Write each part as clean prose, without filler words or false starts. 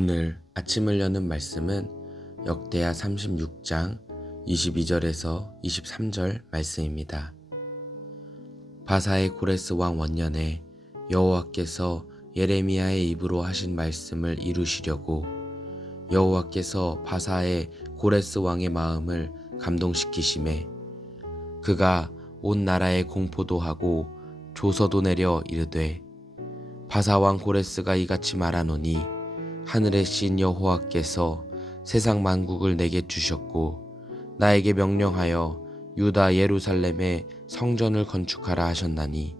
오늘 아침을 여는 말씀은 역대하 36장 22절에서 23절 말씀입니다. 바사의 고레스 왕 원년에 여호와께서 예레미야의 입으로 하신 말씀을 이루시려고 여호와께서 바사의 고레스 왕의 마음을 감동시키심에 그가 온 나라에 공포도 하고 조서도 내려 이르되 바사 왕 고레스가 이같이 말하노니 하늘의 신 여호와께서 세상 만국을 내게 주셨고 나에게 명령하여 유다 예루살렘에 성전을 건축하라 하셨나니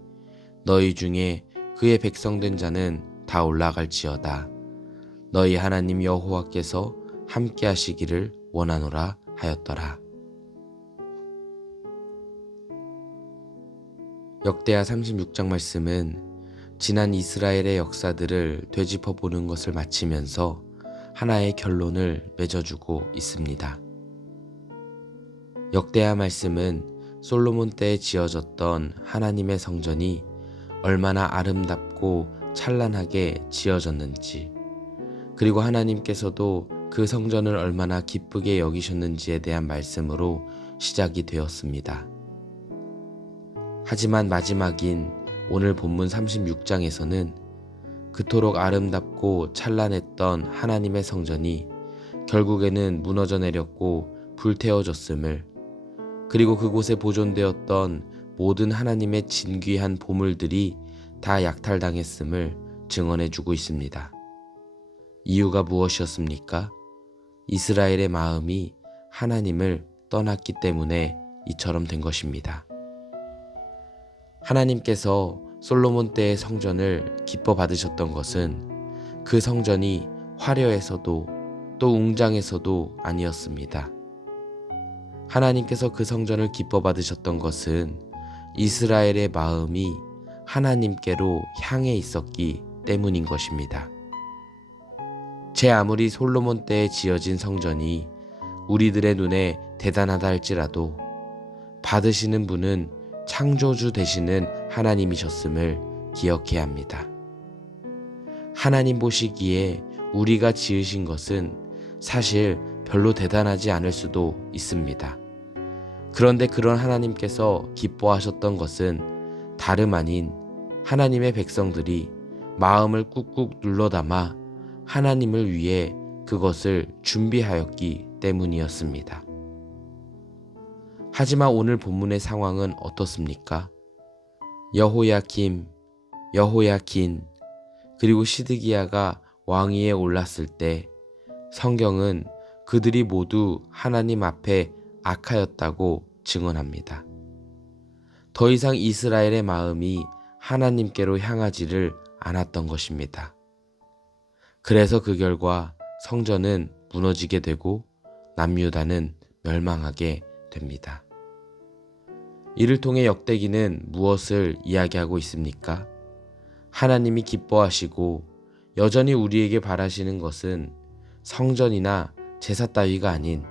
너희 중에 그의 백성된 자는 다 올라갈지어다. 너희 하나님 여호와께서 함께 하시기를 원하노라 하였더라. 역대하 36장 말씀은 지난 이스라엘의 역사들을 되짚어 보는 것을 마치면서 하나의 결론을 맺어주고 있습니다. 역대하 말씀은 솔로몬 때에 지어졌던 하나님의 성전이 얼마나 아름답고 찬란하게 지어졌는지, 그리고 하나님께서도 그 성전을 얼마나 기쁘게 여기셨는지에 대한 말씀으로 시작이 되었습니다. 하지만 마지막인 오늘 본문 36장에서는 그토록 아름답고 찬란했던 하나님의 성전이 결국에는 무너져 내렸고 불태워졌음을, 그리고 그곳에 보존되었던 모든 하나님의 진귀한 보물들이 다 약탈당했음을 증언해주고 있습니다. 이유가 무엇이었습니까? 이스라엘의 마음이 하나님을 떠났기 때문에 이처럼 된 것입니다. 하나님께서 솔로몬 때의 성전을 기뻐 받으셨던 것은 그 성전이 화려해서도 또 웅장해서도 아니었습니다. 하나님께서 그 성전을 기뻐 받으셨던 것은 이스라엘의 마음이 하나님께로 향해 있었기 때문인 것입니다. 제 아무리 솔로몬 때에 지어진 성전이 우리들의 눈에 대단하다 할지라도 받으시는 분은 창조주 되시는 하나님이셨음을 기억해야 합니다. 하나님 보시기에 우리가 지으신 것은 사실 별로 대단하지 않을 수도 있습니다. 그런데 그런 하나님께서 기뻐하셨던 것은 다름 아닌 하나님의 백성들이 마음을 꾹꾹 눌러담아 하나님을 위해 그것을 준비하였기 때문이었습니다. 하지만 오늘 본문의 상황은 어떻습니까? 여호야김, 여호야긴, 그리고 시드기야가 왕위에 올랐을 때 성경은 그들이 모두 하나님 앞에 악하였다고 증언합니다. 더 이상 이스라엘의 마음이 하나님께로 향하지를 않았던 것입니다. 그래서 그 결과 성전은 무너지게 되고 남유다는 멸망하게 됩니다. 이를 통해 역대기는 무엇을 이야기하고 있습니까? 하나님이 기뻐하시고 여전히 우리에게 바라시는 것은 성전이나 제사 따위가 아닌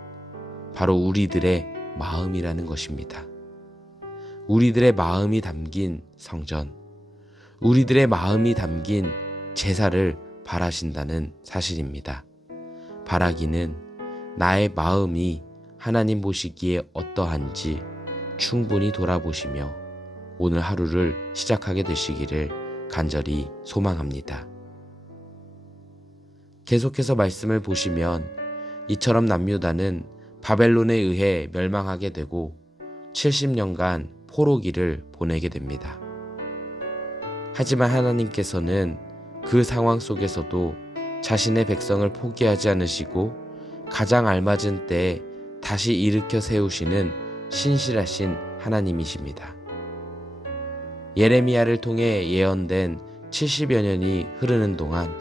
바로 우리들의 마음이라는 것입니다. 우리들의 마음이 담긴 성전, 우리들의 마음이 담긴 제사를 바라신다는 사실입니다. 바라기는 나의 마음이 하나님 보시기에 어떠한지 충분히 돌아보시며 오늘 하루를 시작하게 되시기를 간절히 소망합니다. 계속해서 말씀을 보시면 이처럼 남유다는 바벨론에 의해 멸망하게 되고 70년간 포로기를 보내게 됩니다. 하지만 하나님께서는 그 상황 속에서도 자신의 백성을 포기하지 않으시고 가장 알맞은 때에 다시 일으켜 세우시는 신실하신 하나님이십니다. 예레미야를 통해 예언된 70여 년이 흐르는 동안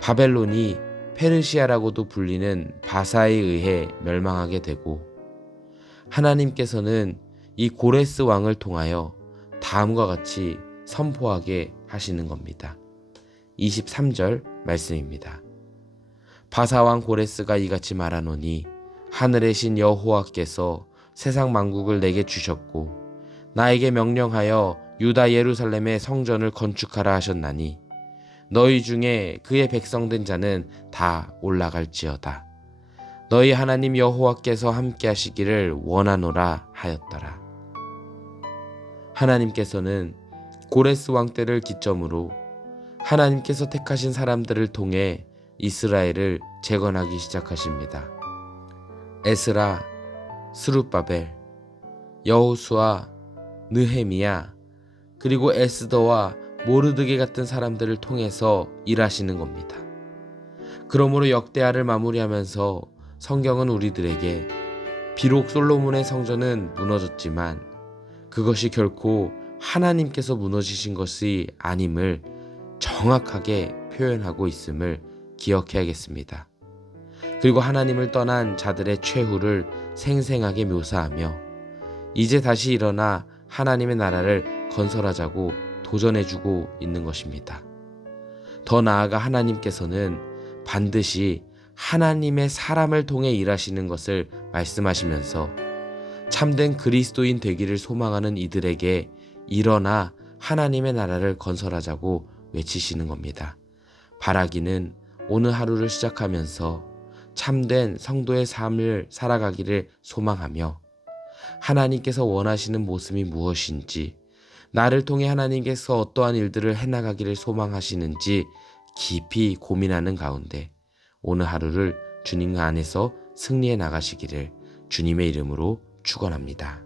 바벨론이 페르시아라고도 불리는 바사에 의해 멸망하게 되고 하나님께서는 이 고레스 왕을 통하여 다음과 같이 선포하게 하시는 겁니다. 23절 말씀입니다. 바사 왕 고레스가 이같이 말하노니 하늘의 신 여호와께서 세상 만국을 내게 주셨고 나에게 명령하여 유다 예루살렘에 성전을 건축하라 하셨나니 너희 중에 그의 백성된 자는 다 올라갈지어다. 너희 하나님 여호와께서 함께 하시기를 원하노라 하였더라. 하나님께서는 고레스 왕 때를 기점으로 하나님께서 택하신 사람들을 통해 이스라엘을 재건하기 시작하십니다. 에스라, 스룹바벨, 여호수아, 느헤미야, 그리고 에스더와 모르드게 같은 사람들을 통해서 일하시는 겁니다. 그러므로 역대하를 마무리하면서 성경은 우리들에게 비록 솔로몬의 성전은 무너졌지만 그것이 결코 하나님께서 무너지신 것이 아님을 정확하게 표현하고 있음을 기억해야겠습니다. 그리고 하나님을 떠난 자들의 최후를 생생하게 묘사하며 이제 다시 일어나 하나님의 나라를 건설하자고 도전해주고 있는 것입니다. 더 나아가 하나님께서는 반드시 하나님의 사람을 통해 일하시는 것을 말씀하시면서 참된 그리스도인 되기를 소망하는 이들에게 일어나 하나님의 나라를 건설하자고 외치시는 겁니다. 바라기는 오늘 하루를 시작하면서 참된 성도의 삶을 살아가기를 소망하며 하나님께서 원하시는 모습이 무엇인지, 나를 통해 하나님께서 어떠한 일들을 해나가기를 소망하시는지 깊이 고민하는 가운데 오늘 하루를 주님 안에서 승리해 나가시기를 주님의 이름으로 축원합니다.